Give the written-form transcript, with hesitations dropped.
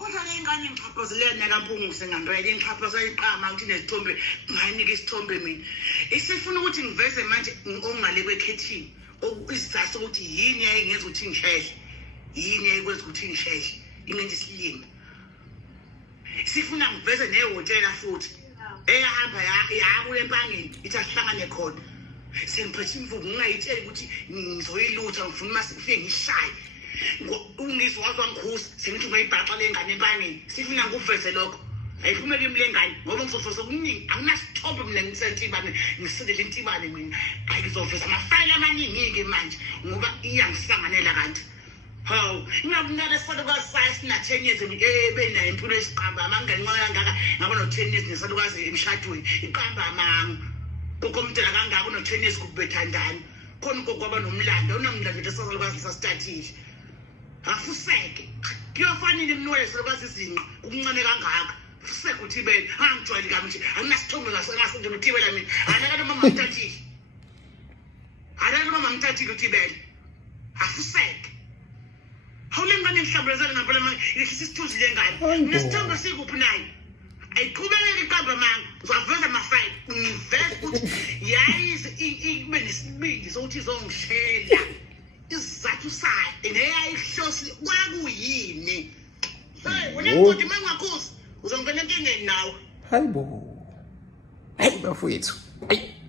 kodwa le ngane ngixhaphazelene nakampunguse ngambele ngixhaphazela iqama ukuthi nezithombe ngayinika isithombe mina isifuna ukuthi ngiveze manje ongale kwekhethini isizathu ukuthi yini yayingenza ukuthi ngisheshe yini yayikwenza ukuthi ngisheshe ingenza isilimo sifuna ngiveze nehotela futhi ehamba yakule empangeni ithi asihlangane khona sengiphethe imvubu ngingayitsheli ukuthi ngizoyilutha ngifuna masifike ngishaye ungizwazwa ngikhusi sengithi ungayibhaxa le ngane empangeni sifuna nguveze lokho ayiphumele imlengane ngoba ngizofeza okuningi anginasithombe mina ngisentibane ngisindele intibane mina ayizoveza amafayile amaningi-ke manje ngoba iyangisanganela kanti hawu ingabunala esalukazi sayo sina 10 years ebenayo impilo yesiqamba amangani nxa kangaka ngaba no-10 years nesalukazi emshadweni iqamba amangu kokomntela kangaka uno-10 years kubethandani khona kokwaba nomlando unomlando nto sasalukazi sasitathile afuseke kuyofanele imnwele salukazi izinqa ukuncane kangaka fuseke ukuthi bena angijwayeli kami nje anginasithombe ngasenje ngithibela mina anaka noma mamtatile anaka noma mamtatile uthi bena afuseke hawule ngane ngihlambulezele ngempela manje ilehlisa isithunzi lengane nesithombe sikuphi nayo ayiqhubekeke iqamba manga ngizaveza amafayile ngiveze ukuthi yayize ibe nesibindi sokuthi izongishela isizathu sayo neyayihlosi kwakuyini wena ngodi mangakhosi uzongena enkingeni nawe hayibo hayi bafowethu hayi